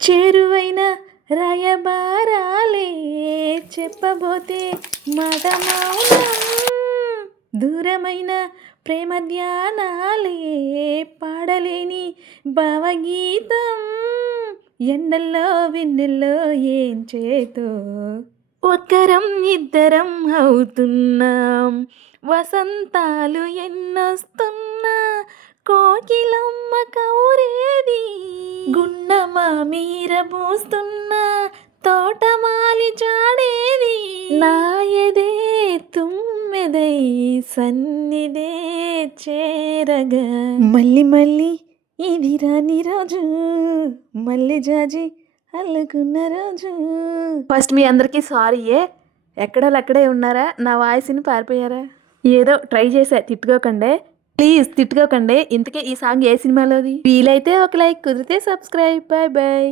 చేరువైన రాయబారాలే చెప్పబోతే మాట మౌనం, దూరమైన ప్రేమ ధ్యానాలే పాడలేని భావగీతం, ఎండల్లో వెన్నెల్లో ఏం చేతో ఒక్కరం ఇద్దరం అవుతున్నాం, వసంతాలు ఎన్నొస్తున్నా కోకిలమ్మ కౌరేది, గుండమా మీర పూస్తున్నా తోటమాలి చాడేది, నా ఎదే తుమ్మెదై సన్నిదే చేరగా, మళ్ళీ మళ్ళీ ఇది రాని రోజు, మళ్ళీ జాజి అల్లుకున్న రోజు. ఫస్ట్ మీ అందరికీ సారీయే, ఎక్కడోళ్ళు అక్కడే ఉన్నారా, నా వాయిస్ని పారిపోయారా? ఏదో ట్రై చేసా, తిట్టుకోకండి ప్లీజ్, తిట్టుకోకండి. ఇంతకే ఈ సాంగ్ ఏ సినిమాలోది? వీలైతే ఒక లైక్, కుదిరితే సబ్స్క్రైబ్. Bye bye.